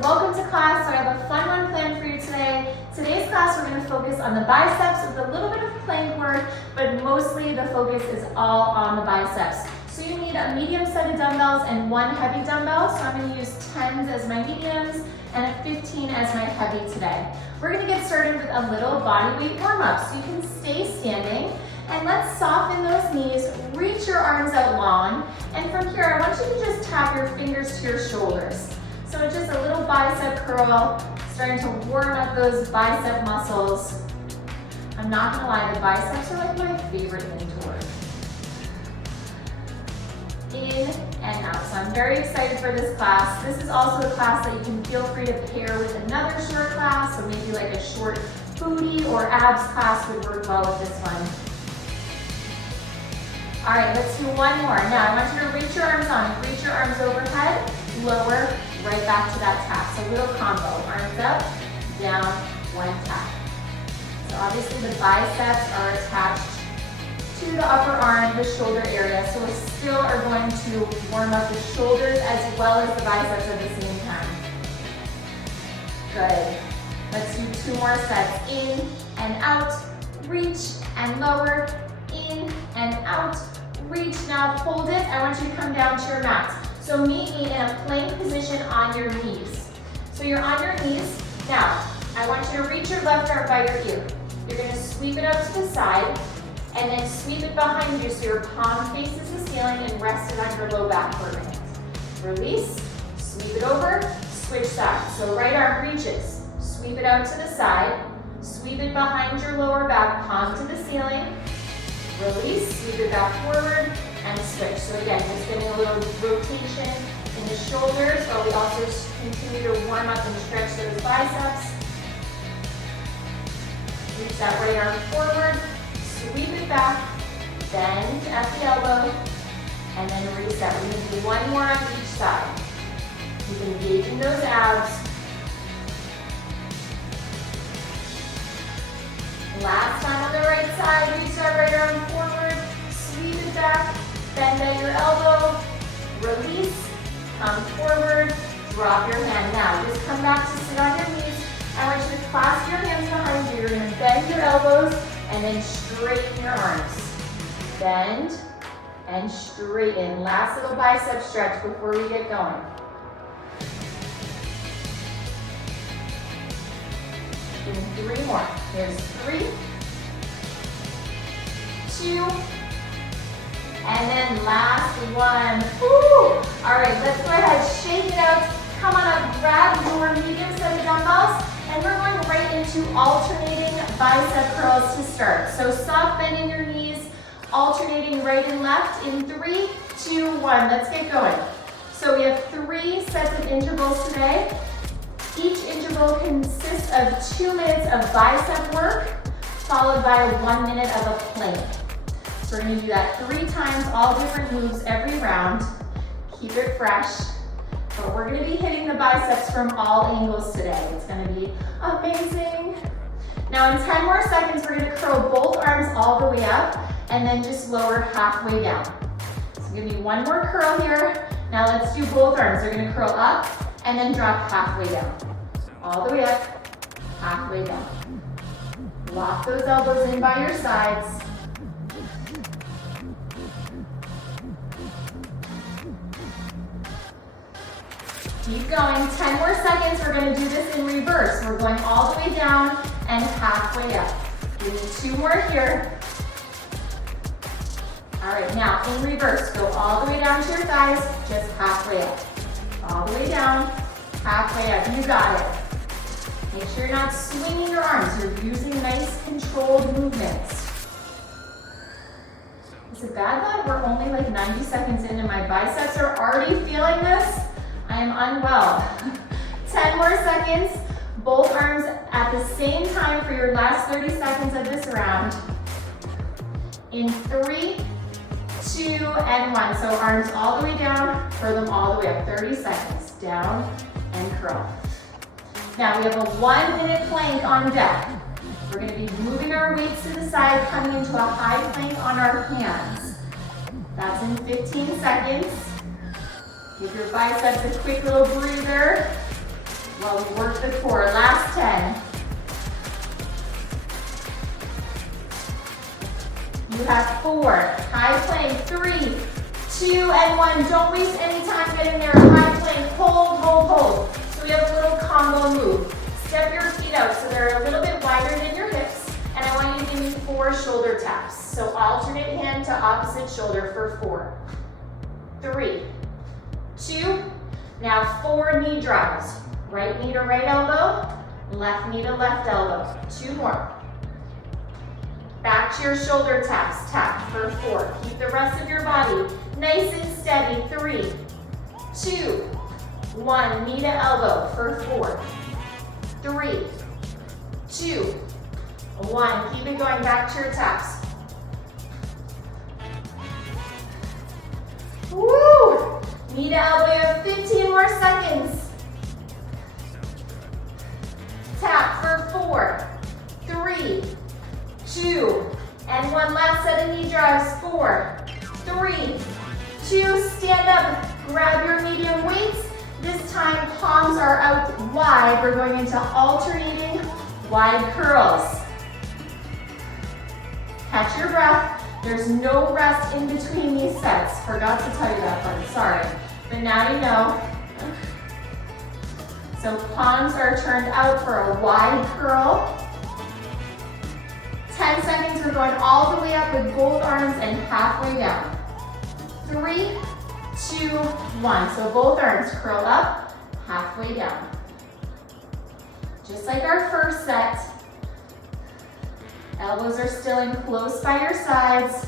welcome to class. So I have a fun one planned for you today. Today's class we're going to focus on the biceps with a little bit of plank work, but mostly the focus is all on the biceps. So you need a medium set of dumbbells and one heavy dumbbell. So I'm going to use 10s as my mediums and a 15 as my heavy today. We're going to get started with a little body weight warm-up. So you can stay standing and let's soften those knees, reach your arms out long, and from here I want you to just tap your fingers to your shoulders. So it's just a little bicep curl, starting to warm up those bicep muscles. I'm not gonna lie, the biceps are like my favorite thing to work. In and out. So I'm very excited for this class. This is also a class that you can feel free to pair with another short class, so maybe like a short booty or abs class would work well with this one. All right, let's do one more. Now, I want you to reach your arms on. Reach your arms overhead, lower, right back to that tap. So a little combo. Arms up, down, one tap. So obviously the biceps are attached to the upper arm, the shoulder area. So we still are going to warm up the shoulders as well as the biceps at the same time. Good. Let's do two more sets. In and out, reach and lower, in and out, reach. Now hold it. I want you to come down to your mat. So meet me in a plank position on your knees. So you're on your knees. Now, I want you to reach your left arm by your ear. You're gonna sweep it up to the side and then sweep it behind you so your palm faces the ceiling and rest it on your low back for a minute. Release, sweep it over, switch sides. So right arm reaches, sweep it out to the side, sweep it behind your lower back, palm to the ceiling, release, sweep it back forward, and switch. So again, just getting a little rotation in the shoulders while we also continue to warm up and stretch those biceps. Reach that right arm forward, sweep it back, bend at the elbow, and then reset. We're going to do one more on each side. Keep engaging those abs. Last time on the right side, reach that right arm forward, sweep it back, bend at your elbow, release, come forward, drop your hand. Now, just come back to sit on your knees. I want you to clasp your hands behind you. You're going to bend your elbows and then straighten your arms. Bend and straighten. Last little bicep stretch before we get going. Doing 3 more. Here's 3, 2, and then last one. Woo! All right, let's go ahead, shake it out. Come on up, grab your medium set of dumbbells, and we're going right into alternating bicep curls to start. So soft bend in your knees, alternating right and left in 3, 2, 1. Let's get going. So we have 3 sets of intervals today. Each interval consists of 2 minutes of bicep work, followed by 1 minute of a plank. So we're going to do that 3 times, all different moves every round. Keep it fresh. But we're going to be hitting the biceps from all angles today. It's going to be amazing. Now in 10 more seconds, we're going to curl both arms all the way up and then just lower halfway down. So give me one more curl here. Now let's do both arms. They're going to curl up and then drop halfway down. All the way up, halfway down. Lock those elbows in by your sides. Keep going, 10 more seconds. We're gonna do this in reverse. We're going all the way down and halfway up. Give me 2 more here. All right, now in reverse, go all the way down to your thighs, just halfway up. All the way down, halfway up. You got it. Make sure you're not swinging your arms. You're using nice controlled movements. Is it bad that we're only like 90 seconds in and my biceps are already feeling this? I am unwell. 10 more seconds. Both arms at the same time for your last 30 seconds of this round. In 3, 2, and 1. So arms all the way down, curl them all the way up. 30 seconds. Down and curl. Now we have a 1 minute plank on deck. We're going to be moving our weights to the side, coming into a high plank on our hands. That's in 15 seconds. Give your biceps a quick little breather. while we work the core. Last 10. You have 4. High plank. 3, 2, and 1. Don't waste any time getting there. High plank. Hold, hold, hold. So we have a little combo move. Step your feet out so they're a little bit wider than your hips. And I want you to give me 4 shoulder taps. So alternate hand to opposite shoulder for 4. 3, 2, now 4 knee drives. Right knee to right elbow, left knee to left elbow. 2 more. Back to your shoulder taps. Tap for 4. Keep the rest of your body nice and steady. 3, 2, 1. Knee to elbow for 4. 3, 2, 1. Keep it going. Back to your taps. Woo! Knee to elbow. You have 15 more seconds. Tap for 4, 3, 2, and 1. Last set of knee drives. 4, 3, 2. Stand up. Grab your medium weights. This time palms are out wide. We're going into alternating wide curls. Catch your breath. There's no rest in between these sets. Forgot to tell you that part. Sorry. But now you know. So palms are turned out for a wide curl. 10 seconds, we're going all the way up with both arms and halfway down. 3, 2, 1. So both arms curl up, halfway down. Just like our first set. Elbows are still in close by your sides.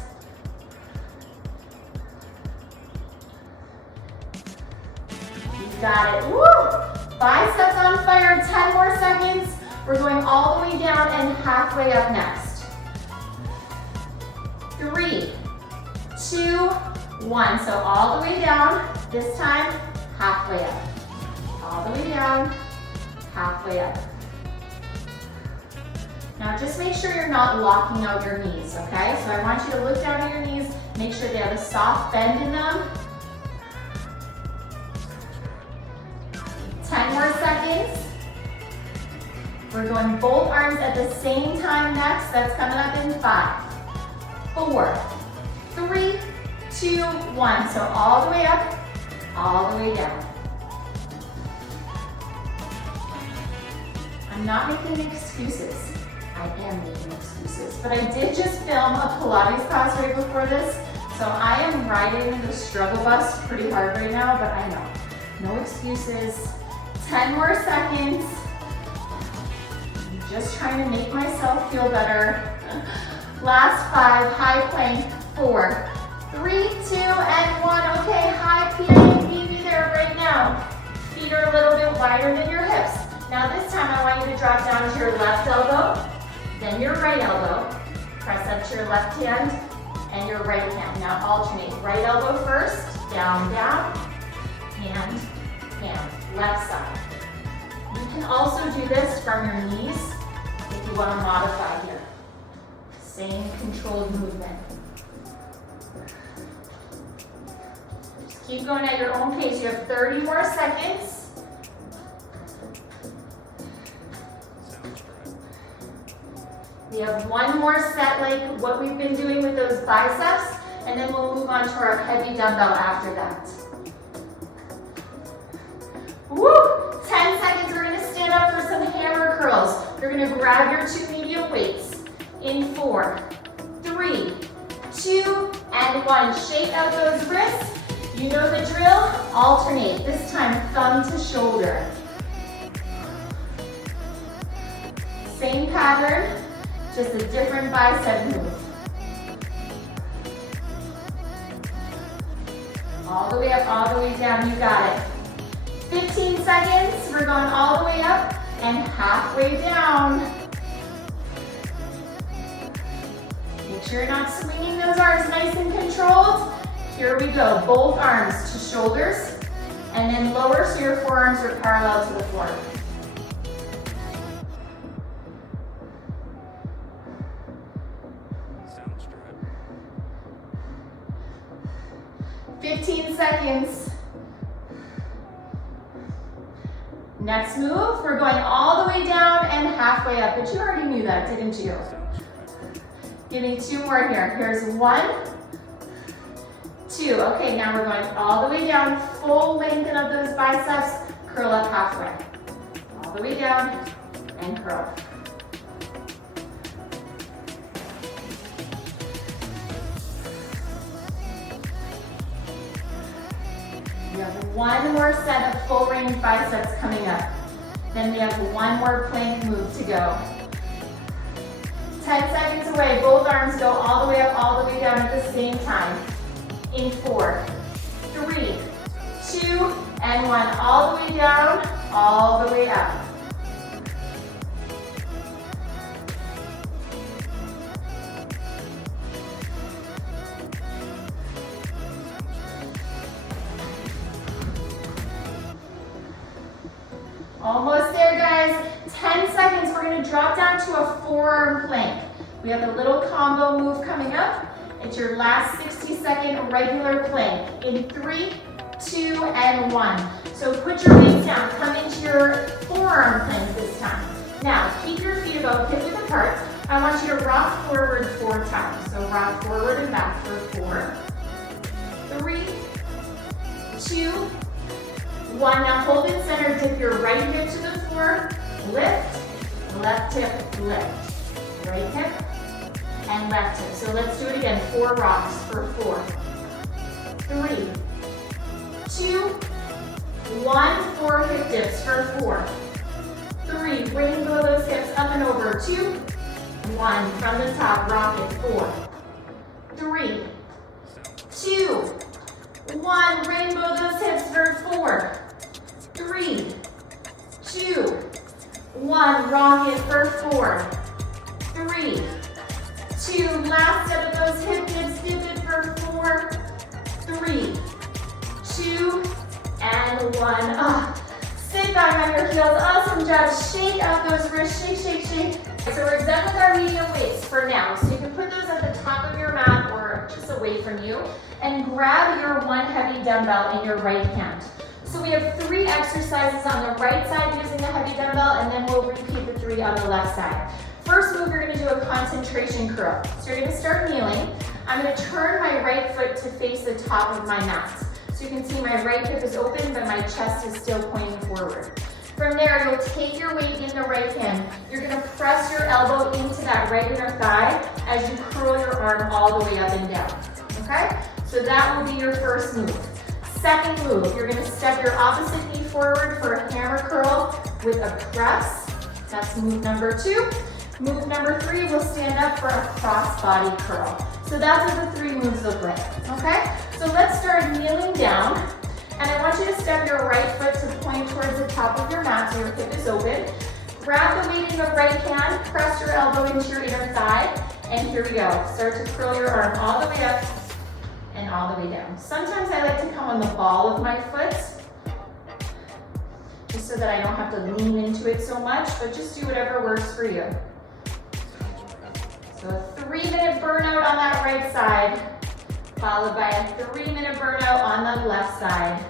You got it. Woo! Biceps on fire, 10 more seconds. We're going all the way down and halfway up next. 3, 2, 1. So all the way down, this time halfway up. All the way down, halfway up. Now just make sure you're not locking out your knees, okay? So I want you to look down at your knees, make sure they have a soft bend in them. 10 more seconds. We're going both arms at the same time next. That's coming up in 5, 4, 3, 2, 1. So all the way up, all the way down. I'm not making excuses. I am making excuses. But I did just film a Pilates class right before this, so I am riding the struggle bus pretty hard right now, but I know. No excuses. 10 more seconds. I'm just trying to make myself feel better. Last 5, high plank. 4, 3, 2, and 1. Okay, high plank, meet me there right now. Feet are a little bit wider than your hips. Now this time I want you to drop down to your left elbow, then your right elbow. Press up to your left hand and your right hand. Now alternate. Right elbow first, down, down, hand, hand. Left side. You can also do this from your knees if you want to modify here. Same controlled movement. Just keep going at your own pace. You have 30 more seconds. We have one more set like what we've been doing with those biceps, and then we'll move on to our heavy dumbbell after that. Woo! 10 seconds, we're gonna stand up for some hammer curls. You're gonna grab your 2 medium weights in 4, 3, 2, and 1. Shake out those wrists. You know the drill. Alternate, this time thumb to shoulder. Same pattern, just a different bicep move. All the way up, all the way down, you got it. 15 seconds, we're going all the way up and halfway down. Make sure you're not swinging those arms, nice and controlled. Here we go, both arms to shoulders, and then lower so your forearms are parallel to the floor. Sounds good. 15 seconds. Next move, we're going all the way down and halfway up, but you already knew that, didn't you? Give me 2 more here. Here's 1, 2. Okay, now we're going all the way down, full lengthen of those biceps, curl up halfway. All the way down and curl. We have 1 more set of full range biceps coming up. Then we have 1 more plank move to go. 10 seconds away, both arms go all the way up, all the way down at the same time. In 4, 3, 2, and 1. All the way down, all the way up. Almost there, guys. 10 seconds, we're gonna drop down to a forearm plank. We have a little combo move coming up. It's your last 60-second regular plank. In 3, 2, and 1. So put your weights down, come into your forearm plank this time. Now, keep your feet about hip-width apart. I want you to rock forward 4 times. So rock forward and back for 4, 3, 2, 1. Now hold it center, dip your right hip to the floor, lift, left hip, lift. Right hip and left hip. So let's do it again. 4 rocks for 4, 3, 2, 1. 4 hip dips for 4, 3. Rainbow those hips up and over. 2, 1. From the top, rock it. 4, 3, 2, 1. Rainbow those hips for 4, 3, 2, 1. Rock it for 4, 3, 2. Last set of those hip dips. Dip it for 4, 3, 2, and 1. Sit back on your heels. Awesome job. Shake out those wrists. Shake, shake, shake. So we're done with our medium weights for now. So you can put those at the top of your mat or just away from you. And grab your 1 heavy dumbbell in your right hand. So we have 3 exercises on the right side using the heavy dumbbell, and then we'll repeat the 3 on the left side. First move, you're gonna do a concentration curl. So you're gonna start kneeling. I'm gonna turn my right foot to face the top of my mat. So you can see my right hip is open, but my chest is still pointing forward. From there, you'll take your weight in the right hand. You're gonna press your elbow into that right inner thigh as you curl your arm all the way up and down, okay? So that will be your first move. Second move, you're gonna step your opposite knee forward for a hammer curl with a press. That's move number 2. Move number 3, we'll stand up for a cross body curl. So that's what the 3 moves look like, okay? So let's start kneeling down. And I want you to step your right foot to point towards the top of your mat so your hip is open. Grab the weight in the right hand, press your elbow into your inner thigh, and here we go. Start to curl your arm all the way up and all the way down. Sometimes I like to come on the ball of my foot, just so that I don't have to lean into it so much, but just do whatever works for you. So a 3-minute burnout on that right side, followed by a 3-minute burnout on the left side.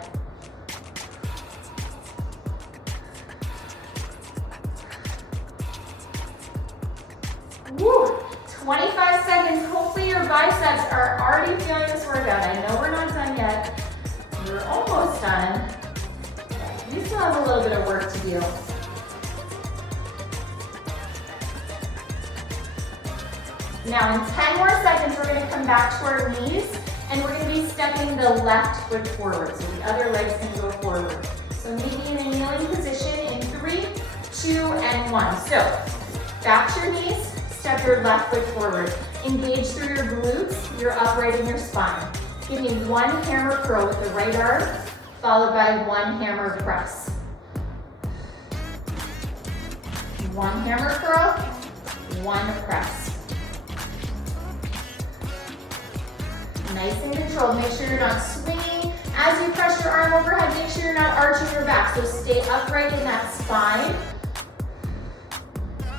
Woo! 25 seconds. Hopefully your biceps are already feeling this workout. I know we're not done yet. We're almost done. We still have a little bit of work to do. Now in 10 more seconds, we're gonna come back to our knees and we're gonna be stepping the left foot forward. So the other leg's gonna go forward. So meet me in a kneeling position in 3, 2, and 1. So back to your knees, step your left foot forward. Engage through your glutes, your upright in your spine. Give me 1 hammer curl with the right arm, followed by 1 hammer press. 1 hammer curl, 1 press. Nice and controlled. Make sure you're not swinging. As you press your arm overhead, make sure you're not arching your back. So stay upright in that spine.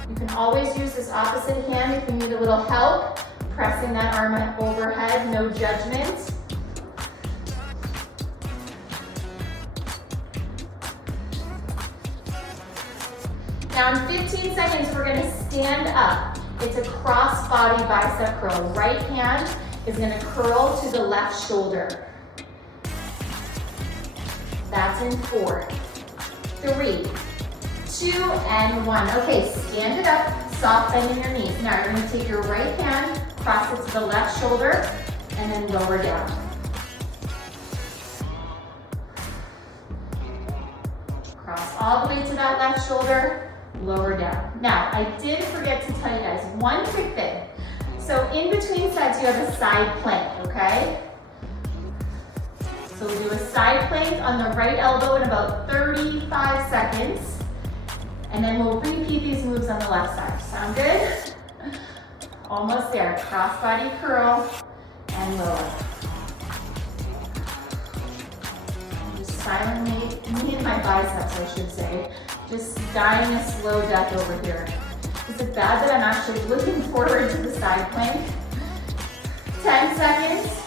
You can always use this opposite hand if you need a little help. Pressing that arm overhead, no judgment. Now in 15 seconds, we're gonna stand up. It's a cross body bicep curl. Right hand is gonna curl to the left shoulder. That's in 4, 3, 2, and 1. Okay, stand it up, soft bend in your knees. Now you're gonna take your right hand, cross it to the left shoulder, and then lower down. Cross all the way to that left shoulder, lower down. Now, I did forget to tell you guys one quick thing. So in between sets, you have a side plank, okay? So we'll do a side plank on the right elbow in about 35 seconds. And then we'll repeat these moves on the left side. Sound good? Almost there. Cross body curl and lower. Just silently, me and my biceps, I should say, just dying a slow death over here. Is it bad that I'm actually looking forward to the side plank? 10 seconds.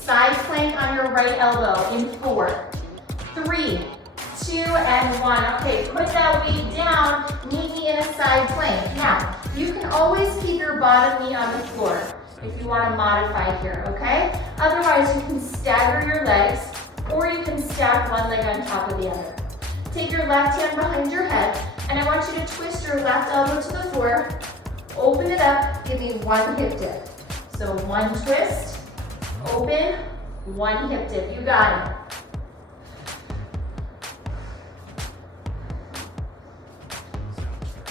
Side plank on your right elbow in 4, 3, 2, and 1. Okay, put that weight down, meet me in a side plank. Now, you can always keep your bottom knee on the floor if you want to modify here, okay? Otherwise, you can stagger your legs, or you can stack one leg on top of the other. Take your left hand behind your head, and I want you to twist your left elbow to the floor, open it up, give me 1 hip dip. So 1 twist, open, 1 hip dip. You got it.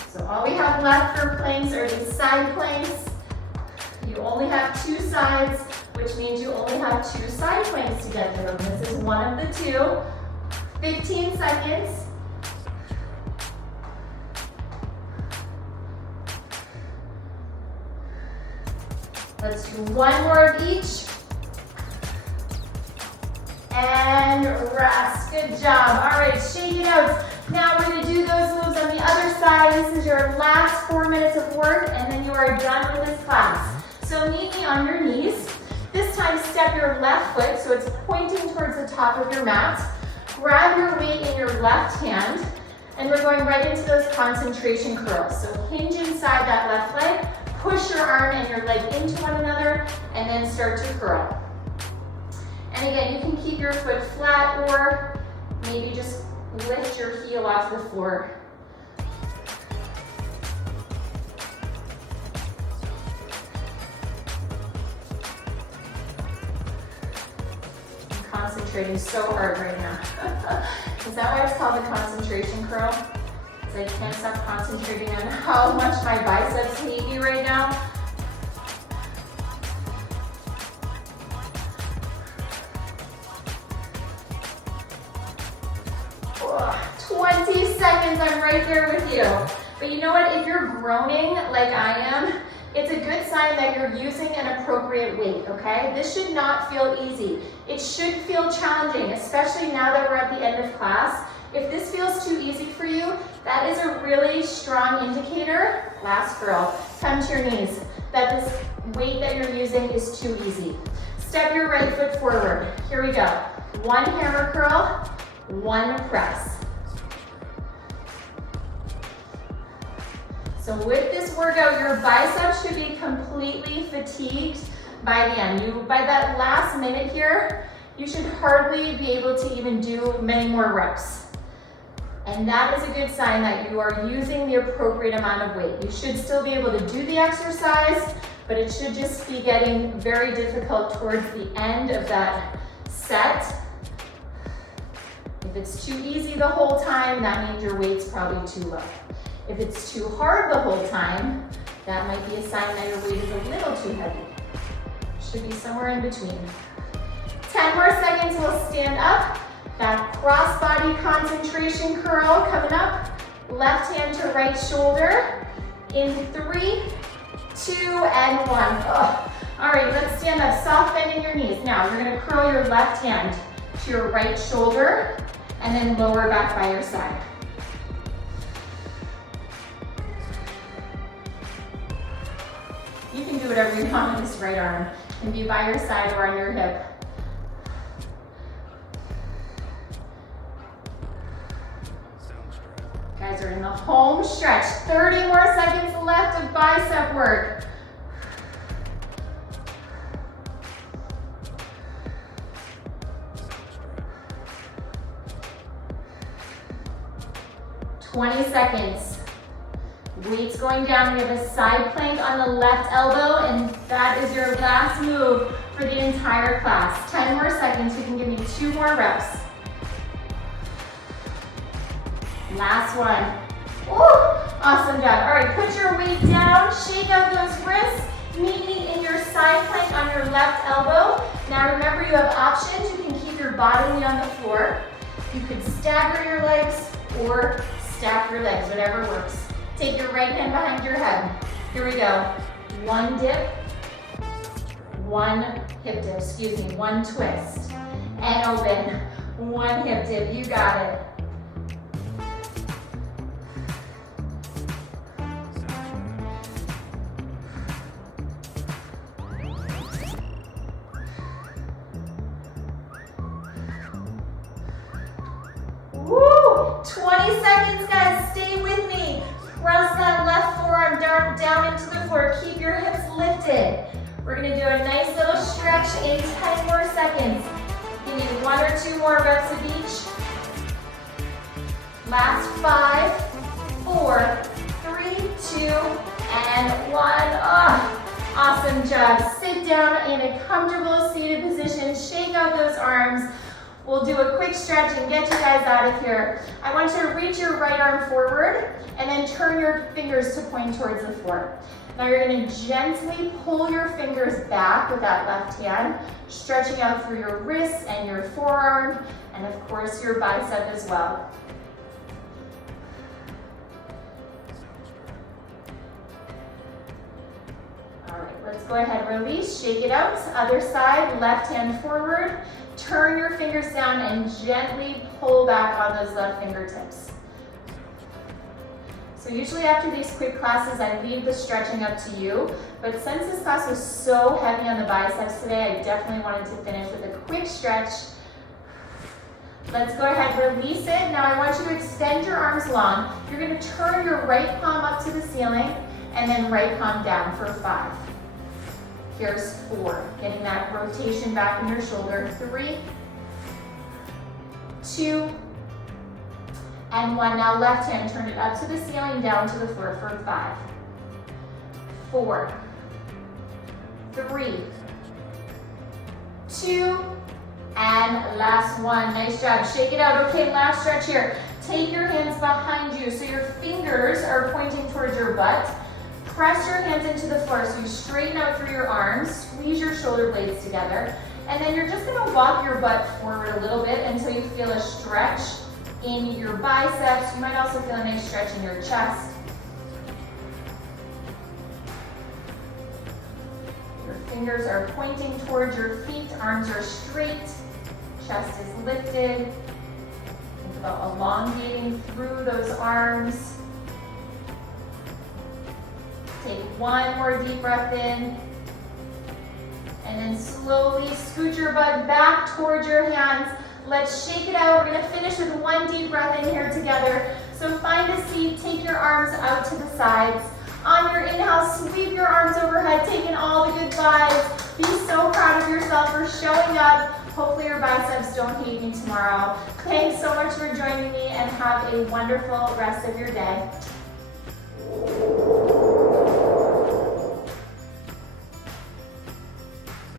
So all we have left for planks are these side planks. You only have 2 sides, which means you only have 2 side planks to get through. This is one of the 2. 15 seconds. Let's do 1 more of each. And rest. Good job. All right, shake it out. Now we're going to do those moves on the other side. This is your last 4 minutes of work, and then you are done with this class. So meet me on your knees. This time, step your left foot so it's pointing towards the top of your mat. Grab your weight in your left hand, and we're going right into those concentration curls. So hinge inside that left leg, push your arm and your leg into one another, and then start to curl. And again, you can keep your foot flat or maybe just lift your heel off the floor. I'm concentrating so hard right now. Is that why it's called the concentration curl? Because I can't stop concentrating on how much my biceps hate me right now. 20 seconds, I'm right there with you. But you know what, if you're groaning like I am, it's a good sign that you're using an appropriate weight, okay? This should not feel easy. It should feel challenging, especially now that we're at the end of class. If this feels too easy for you, that is a really strong indicator, last girl, come to your knees, that this weight that you're using is too easy. Step your right foot forward. Here we go. 1 hammer curl, 1 press. So with this workout, your biceps should be completely fatigued by the end. By that last minute here, you should hardly be able to even do many more reps. And that is a good sign that you are using the appropriate amount of weight. You should still be able to do the exercise, but it should just be getting very difficult towards the end of that set. If it's too easy the whole time, that means your weight's probably too low. If it's too hard the whole time, that might be a sign that your weight is a little too heavy. Should be somewhere in between. 10 more seconds, we'll stand up. That cross body concentration curl coming up. Left hand to right shoulder. In 3, 2, and 1. Oh. All right, let's stand up, soft bending your knees. Now, you're gonna curl your left hand to your right shoulder and then lower back by your side. You can do whatever you want with this right arm. It can be by your side or on your hip. guys are in the home stretch. 30 more seconds left of bicep work. Seconds. Weights going down. We have a side plank on the left elbow, and that is your last move for the entire class. 10 more seconds. You can give me 2 more reps. Last one. Woo! Awesome job. All right, put your weight down. Shake out those wrists. Meet me in your side plank on your left elbow. Now remember, you have options. You can keep your bottom knee on the floor. You could stagger your legs or stack your legs, whatever works. Take your right hand behind your head. Here we go. 1 dip, 1 hip dip, excuse me, 1 twist. And open. 1 hip dip, you got it. Woo! 20 seconds, guys. Stay with me. Press that left forearm down into the floor. Keep your hips lifted. We're going to do a nice little stretch in 10 more seconds. You need 1 or 2 more reps of each. Last 5, 4, 3, 2, and 1. Oh, awesome job. Sit down in a comfortable seated position. Shake out those arms. We'll do a quick stretch and get you guys out of here. I want you to reach your right arm forward and then turn your fingers to point towards the floor. Now you're going to gently pull your fingers back with that left hand, stretching out through your wrists and your forearm, and of course your bicep as well. All right, let's go ahead, release, shake it out. Other side, left hand forward. Turn your fingers down and gently pull back on those left fingertips. So usually after these quick classes, I leave the stretching up to you, but since this class was so heavy on the biceps today, I definitely wanted to finish with a quick stretch. Let's go ahead, release it. Now I want you to extend your arms long. You're going to turn your right palm up to the ceiling and then right palm down for 5. Here's 4, getting that rotation back in your shoulder. 3, 2, and 1. Now left hand, turn it up to the ceiling, down to the floor for 5, 4, 3, 2, and last one. Nice job. Shake it out. Okay, last stretch here. Take your hands behind you so your fingers are pointing towards your butt. Press your hands into the floor so you straighten out through your arms, squeeze your shoulder blades together, and then you're just going to walk your butt forward a little bit until you feel a stretch in your biceps. You might also feel a nice stretch in your chest. Your fingers are pointing towards your feet, arms are straight, chest is lifted. Think about elongating through those arms. Take 1 more deep breath in, and then slowly scoot your butt back towards your hands. Let's shake it out. We're going to finish with 1 deep breath in here together. So find a seat, take your arms out to the sides. On your inhale, sweep your arms overhead, take in all the good vibes. Be so proud of yourself for showing up. Hopefully your biceps don't hate me tomorrow. Thanks so much for joining me, and have a wonderful rest of your day.